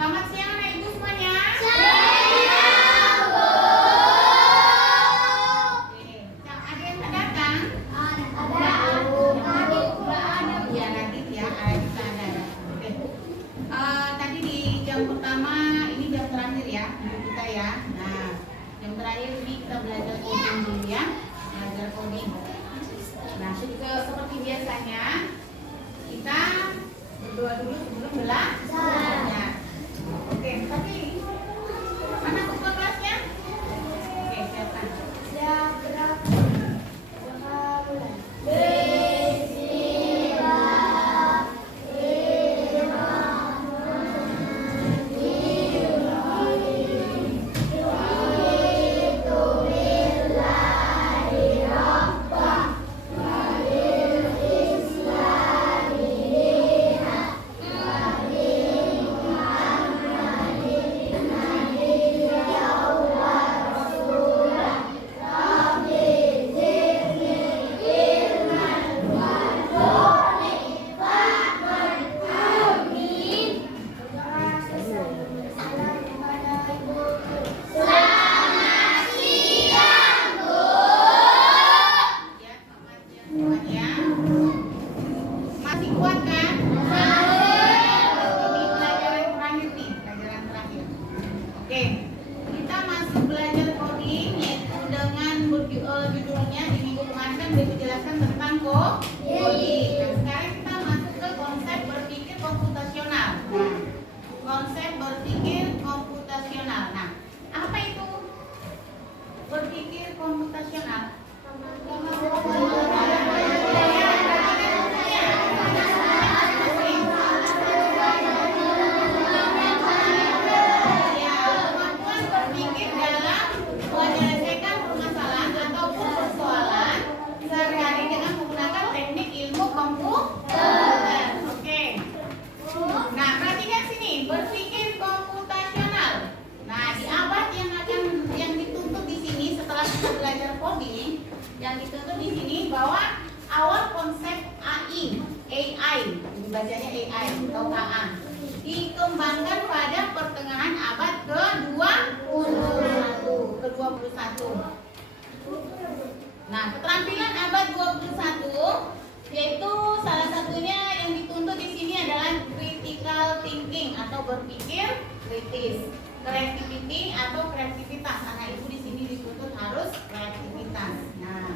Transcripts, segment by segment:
Selamat siang anak ibu semuanya. Siang, Bu. Oke, ada yang tak datang? Ada. Ya nanti ya, kita ada. Oke. Tadi di jam pertama, ini jam terakhir ya untuk kita ya. Nah, jam terakhir ini kita belajar coding dulu ya, belajar coding. Nah, seperti biasanya kita berdoa dulu sebelum belajar. Oke, tapi mana ketua kelasnya? Oke, siapkan. Ya, selamat siang semuanya. Masih kuat kan? Ini pelajaran terakhir nih, pelajaran terakhir. Oke, kita masih belajar coding yaitu dengan judulnya di minggu kemarin kan udah dijelaskan tentang coding. Nah, sekarang kita masuk ke konsep berpikir komputasional. Nah, konsep berpikir komputasional. Nah, apa itu berpikir komputasional? Kemampuan berpikir dalam menyelesaikan permasalahan ataupun persoalan sehari-hari dengan menggunakan teknik ilmu komputer. Oke. Nah, perhatikan sini, berpikir komputasional. Nah, di abad yang dituntut di sini setelah kita belajar coding, yang dituntut di sini bahwa awal konsep AI, ini bacanya AI atau AA, dikembangkan pada pertengahan abad ke-21. Nah, keterampilan abad 21 yaitu salah satunya yang dituntut di sini adalah critical thinking atau berpikir kritis, creativity atau kreativitas. Anak ibu di sini dituntut harus kreativitas. Nah,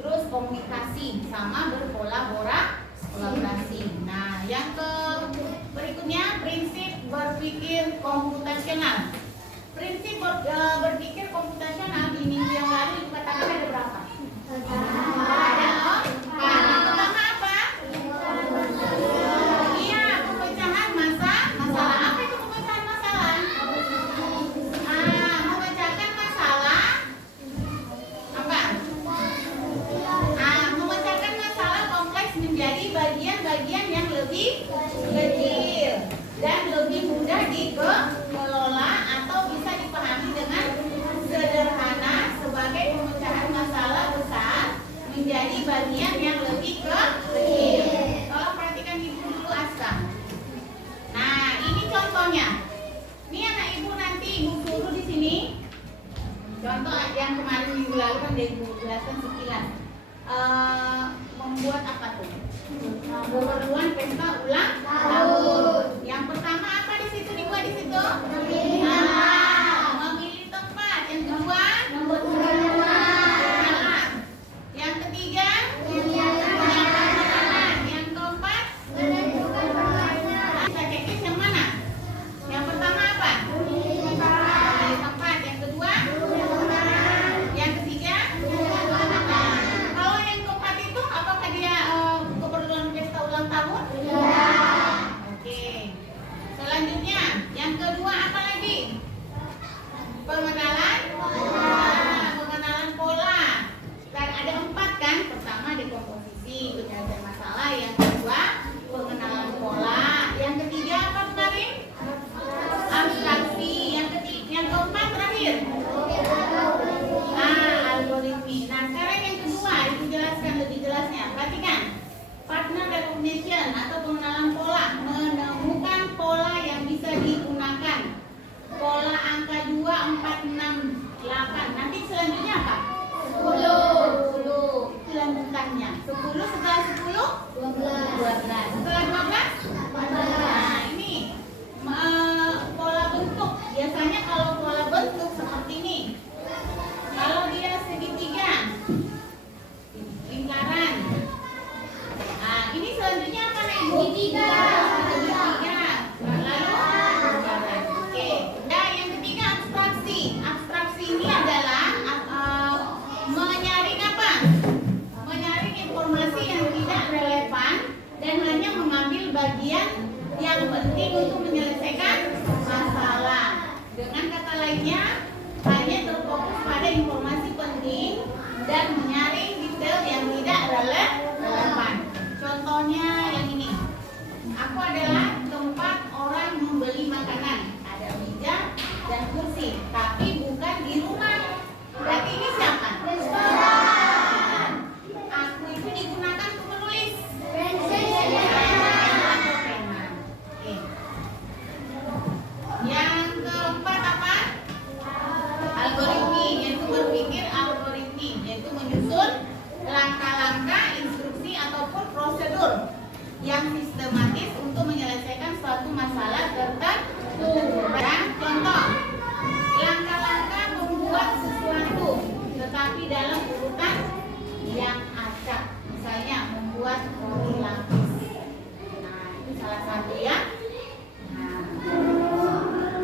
terus komunikasi sama berkolaborasi. Nah, yang berikutnya prinsip berpikir komputasional. Prinsip berpikir komputasional di minggu yang lalu dikatakan ada berapa? Ada empat. Yang pertama apa? Iya, pemecahan masalah. Apa itu pemecahan masalah? Memecahkan masalah apa? Memecahkan masalah kompleks menjadi bagian-bagian yang lebih kecil dan lebih mudah dikelola atau bisa dipahami dengan sederhana sebagai pemecahan masalah besar menjadi bagian yang lebih kecil. Tolong perhatikan ibu dulu Aska. Nah, ini contohnya. Ini anak ibu nanti ibu suruh di sini. Contoh yang kemarin minggu lalu kan dia ibu jelaskan sekilas. Membuat apa tuh? Keperluan pesta ulang tahun. Yang pertama apa di situ dibuat di situ? Memilih tempat. Yang kedua? Alat. Yang ketiga? Menyiapkan makanan. Yang keempat? Kita cekis yang mana? Yang pertama apa? Memilih tempat. Yang kedua? Yang ketiga? Kalau yang keempat itu apakah dia keperluan pesta ulang tahun? Oke. Selanjutnya, yang kedua apa lagi? Pengenalan? Pengenalan pola. Dan ada 4 kan? Pertama dekomposisi, penyelesaian masalah. Yang kedua pengenalan pola. Yang ketiga apa kemarin? Abstraksi. Yang keempat terakhir? Algoritmi. Nah, sekarang yang kedua dijelaskan lebih jelasnya. Perhatikan. Partner recognition atau pengenalan pola, menemukan pola yang bisa digunakan bagian yang penting untuk menyelesaikan masalah. Dengan kata lainnya, hanya terfokus pada informasi penting dan menyaring detail yang tidak relevan. Contohnya yang ini. Aku adalah tempat orang membeli makanan. Ada meja dan kursi, tapi bukan di rumah. Berarti ini siapa? Restoran. Aku itu digunakan untuk menulis. Pensil. Atau pena. Oke. Yang keempat apa? Algoritmi, yaitu berpikir algoritmi, yaitu menyusun langkah-langkah, instruksi ataupun prosedur yang sistematis untuk menyelesaikan suatu masalah tertentu. Dan contoh, langkah-langkah membuat sesuatu, tetapi dalam urutan yang acak. Misalnya membuat roti lapis. Nah, itu salah satu ya. Nah,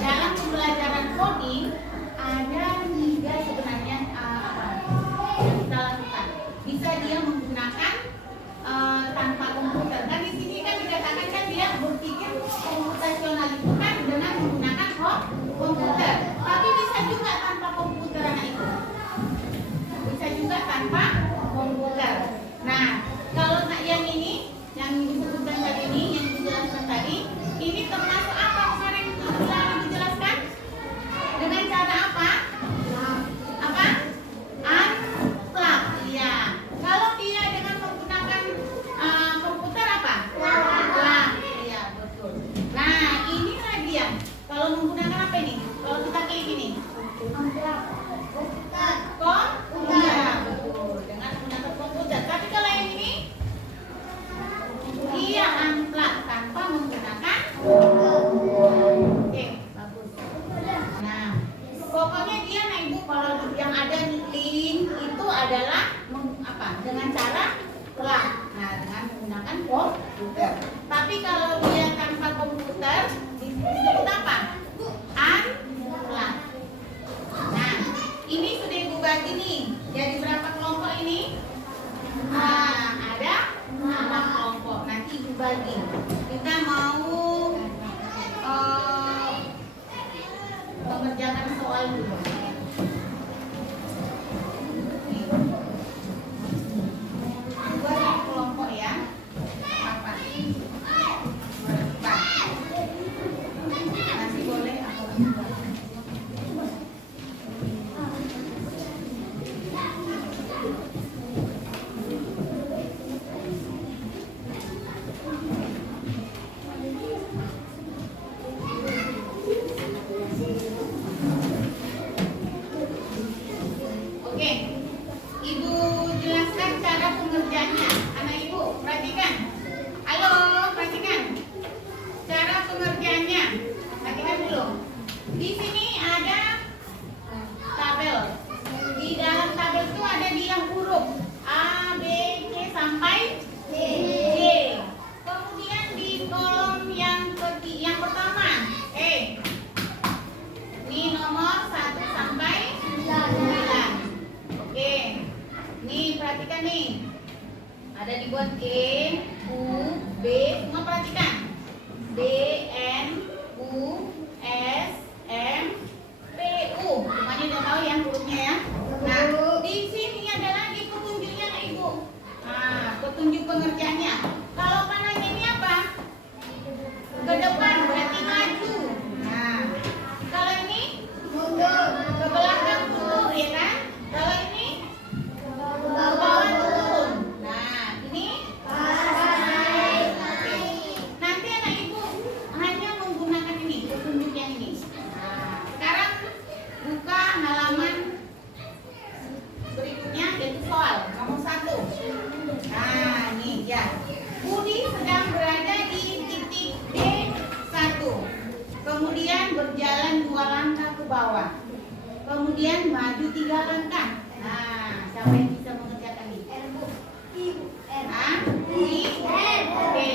dalam pembelajaran coding ada 3 sebenarnya apa yang kita lakukan. Bisa dia menggunakan tanpa komputer. Kan di sini kan dikatakan kan dia berpikir komputasional itu kan dengan menggunakan komputer. Tapi bisa juga tanpa komputer anak itu. Bisa juga tanpa komputer. Nah, kalau yang ini yang disebutkan tadi ini, yang dijelaskan tadi, ini termasuk apa sekarang yang Ibu jelaskan? Dengan cara apa? Apa? Unplug. Ya. Kalau dia dengan menggunakan komputer apa? Plug. Iya, betul. Nah, inilah dia. Kalau menggunakan apa ini? Kalau kita klik ini. Komputer. Iya, betul. Dengan menggunakan komputer. Tapi kalau yang ini dia unplug tanpa menggunakan. Oke, bagus. Nah, pokoknya dia nah Ibu kalau yang ada link itu adalah apa? Dengan cara plug. Nah, dengan menggunakan komputer. Tapi kalau dia tanpa komputer disebut apa? Unplug. Nah, ini sudah Ibu bagi nih. Jadi berapa kelompok ini? Nah, ada 6 kelompok. Nanti Ibu bagi. Kita mau mengerjakan soal dulu. Buat kelompok ya. Apa? Nasi boleh atau enggak? Oke, Ibu jelaskan cara pengerjaannya. Anak Ibu, perhatikan. Halo, perhatikan. Cara pengerjaannya. Perhatikan dulu. Di sini ada tabel. Di dalam tabel itu ada bilang huruf A, B, C sampai D. Kemudian di kolom yang pertama, ini nomor 1 sampai 9. Oke, nih perhatikan nih. Ada dibuat E, U, B, semua perhatikan. B, N, U, S, M, P, U. Semuanya udah tahu ya hurufnya ya. Nah, di sini ada lagi petunjuknya Kak Ibu. Nah, petunjuk pengerjaannya. Kalau panahnya ini apa? Ke depan berarti maju. Nah, kalau ini Mundur. ke belakang mundur ya kan? Kalau ini ke bawah turun. Nah, ini oke. Nanti anak Ibu hanya menggunakan ini, petunjuk yang ini. Nah, sekarang buka halaman berikutnya yaitu soal nomor 1. Nah, nih ya. Budi sedang berada di titik D1. Kemudian berjalan 2 langkah ke bawah. Kemudian maju 3 langkah. Nah, siapa yang bisa mengerjakan ini? Nah, ini oke.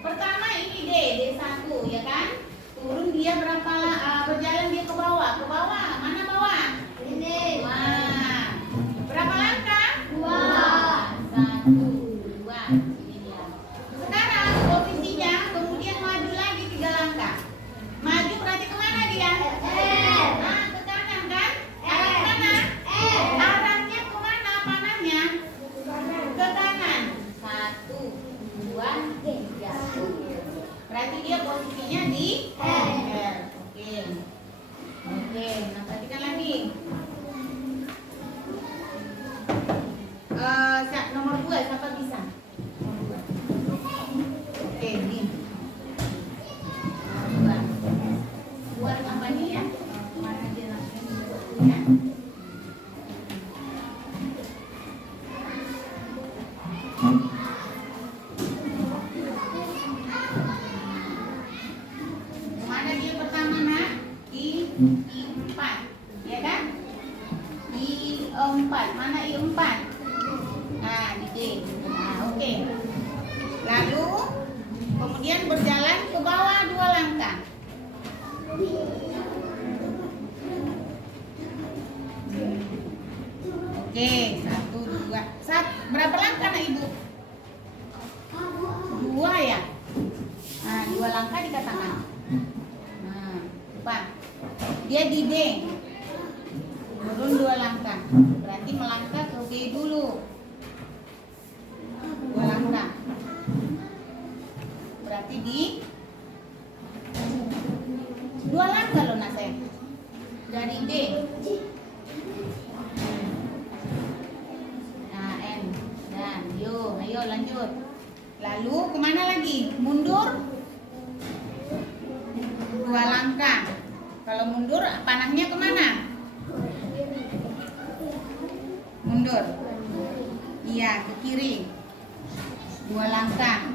Pertama ini D1 ya kan? Turun dia berjalan dia ke bawah. Ke bawah, mana bawah? Ini. Wah. Berapa langkah? 2. 1, 2. Ini dia. Sekarang posisinya ya. Mana dia pertama nak? I4, ya kan? I4, mana I4? Nah, di D. Nah, oke. Lalu kemudian berjalan ke bawah 2 langkah. Oke, 1, 2. Berapa langkah nak ibu? 2 ya? Nah, 2 langkah dikatakan. Nah, lupa. Dia di D. Turun 2 langkah. Berarti melangkah ke B dulu. 2 langkah. Berarti di 2 langkah loh nak saya. Dari D. Nah, N. Dan ayo lanjut. Lalu kemana lagi? Mundur 2 langkah. Kalau mundur panahnya kemana? Mundur. Iya, ke kiri. 2 langkah.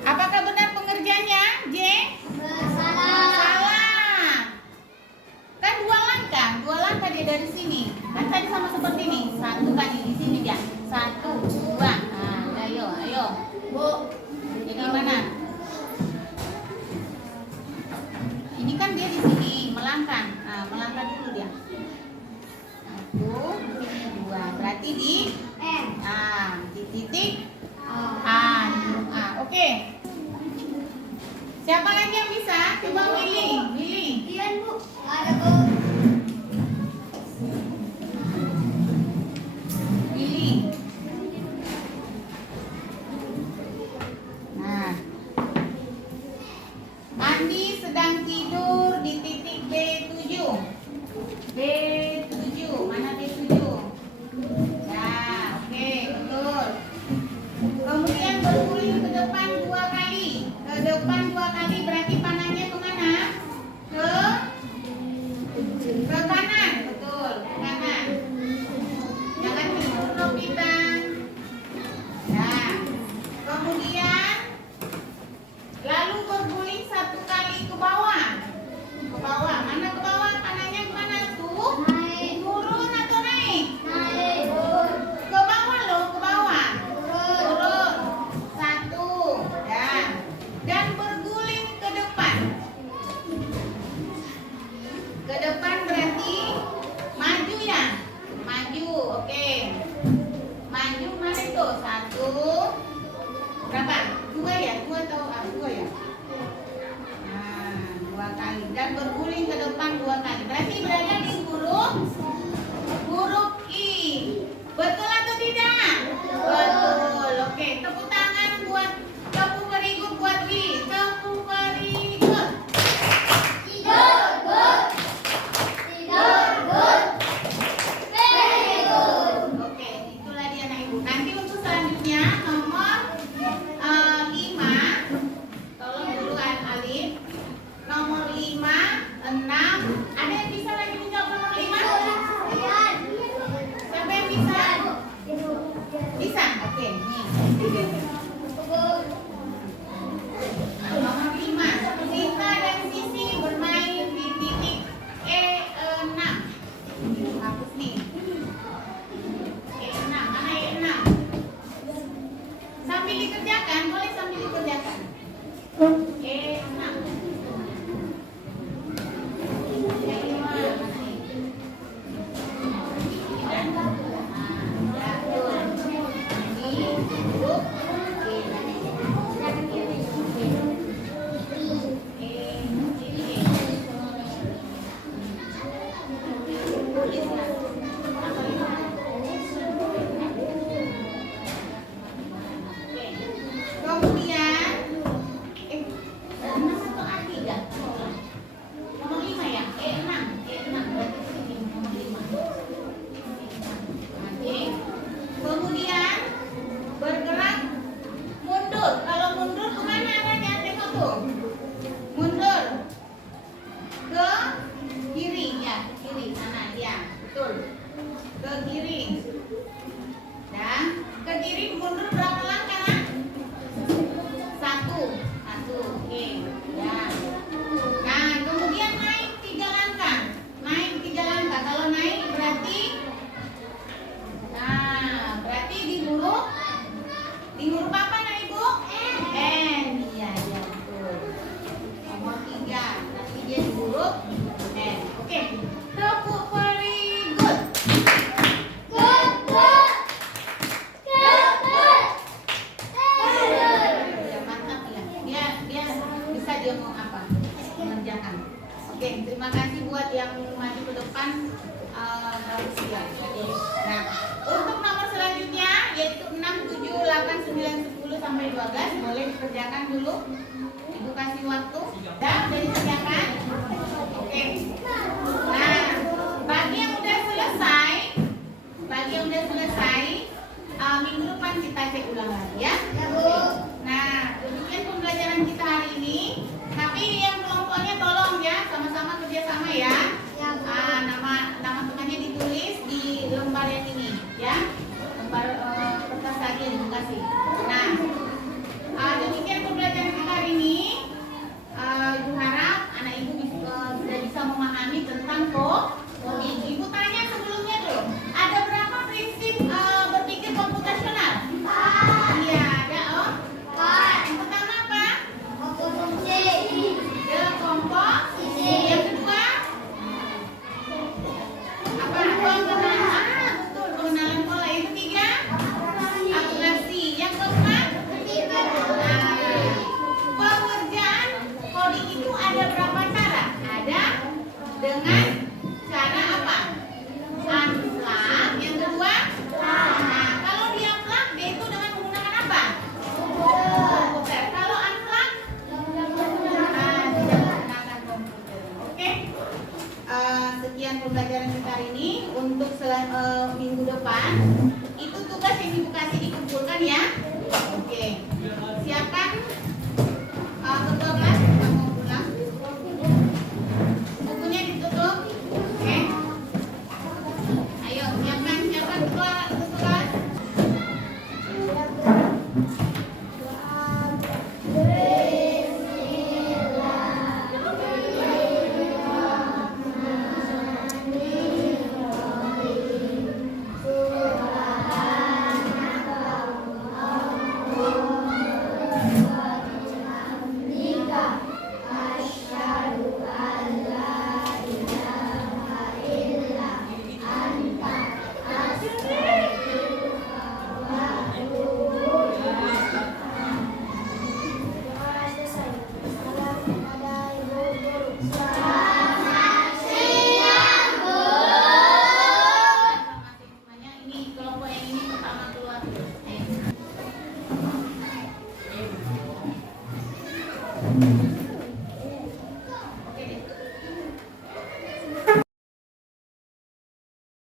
Apakah benar pengerjaannya, J? Salah. Kan 2 langkah. 2 langkah dia dari sini. Kan tadi sama seperti ini. 1 kan di sini dia. 1, 2. Nah, ayo. Bu. Jadi mana? Ini kan dia di sini melangkah. Nah, melangkah dulu dia. 1, 2. Berarti di N. di titik A. Oke. Siapa lagi yang bisa? Coba Willy. Ian bu. Ada bu. Willy. Nah. Andi sedang tidur di titik B7. B7. Mana B7? Ya, oke, betul. Kemudian berguling ke depan 2 kali. Ke depan 2 kali berarti panahnya kemana? Ke kanan, betul, ke kanan. Jangan ke bintang. Nah, kemudian lalu berguling 1 kali ke bawah. Ke bawah, mana ke bawah? Panahnya kemana tuh? Naik. Turun atau naik? Naik. Ke bawah loh, ke bawah. Turun. 1. Dan berguling ke depan. Ke depan berarti maju ya? Maju, oke. Maju mana itu? 1. Berapa? 2 ya? 2 atau 2 ya? Nah, 2 kali. Dan berguling ke depan 2 kali. Berarti berada di huruf I. Betul atau tidak? Betul. Oke, tepuk tangan buat tepuk very good buat Willy. Tepuk very good. Tidur good. Tidur good. Very good. Oke, itulah dia anak ibu. Nanti untuk selanjutnya nomor 5. Tolong dulu Alif. Nomor 5, 6. Ada yang bisa lagi menjawab nomor 5? Siapa yang bisa? Bisa? Oke, nih. Nomor 5. Sita dan Sisi bermain di titik E6. Hapus nih. E6, mana E6? Sambil dikerjakan, boleh sambil dikerjakan. E6. Kemudian Oke, ya. Nah, kemudian naik 3 langkah. Naik 3 langkah. Kalau naik berarti di huruf apa nah Ibu? N. Iya, iya betul. Nomor 3. Nanti dia di huruf N. Oke. Tepuk very good. Good, good. Good, good. Ya, mantap ya. Dia bisa dia mau apa? Mengerjakan. Oke, terima kasih buat yang maju ke depan. Harus siap. Nah, untuk nomor selanjutnya yaitu 6, 7, 8, 9, 10 sampai 12 boleh dikerjakan dulu. Ibu kasih waktu. Udah dikerjakan? Oke. Nah, bagi yang udah selesai, minggu depan kita cek ulang lagi ya. Ya, Bu. Nah, demikian